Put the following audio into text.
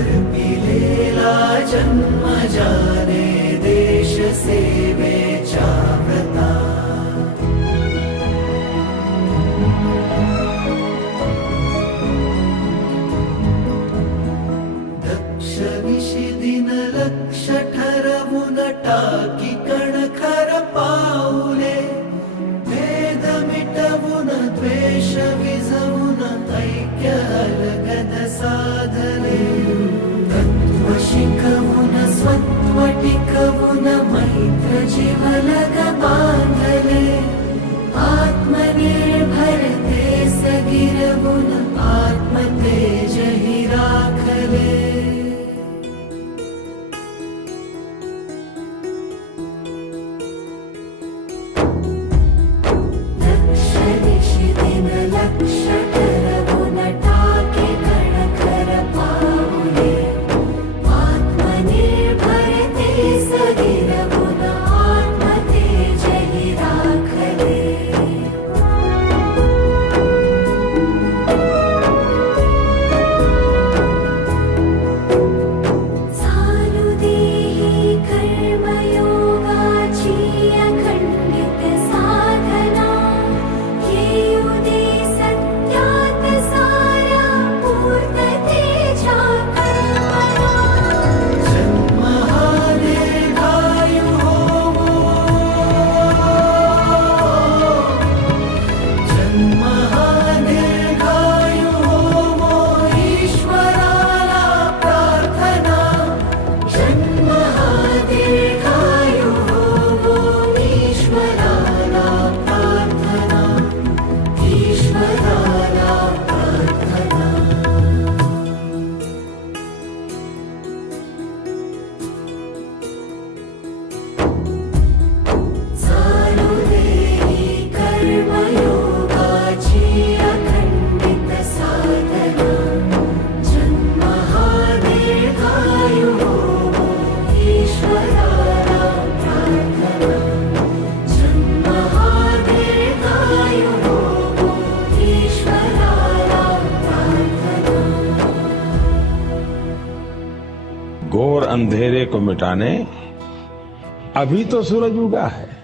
अर्पिलेला जन्म जाने देश सेवेच्या व्रता दक्ष दिन लक्ष ठरवून टाकी कणखर पाऊले भेद मिटवून द्वेष विझवून ऐक्य अलगद साधले तत्व शिकवून स्वत्व टिकवून मैत्र जीवलग बांधले आत्मनिर्भर देश गिरवून आत्मतेज हि राखले घोर अंधेरे को मिटाने अभी तो सूरज उगा है।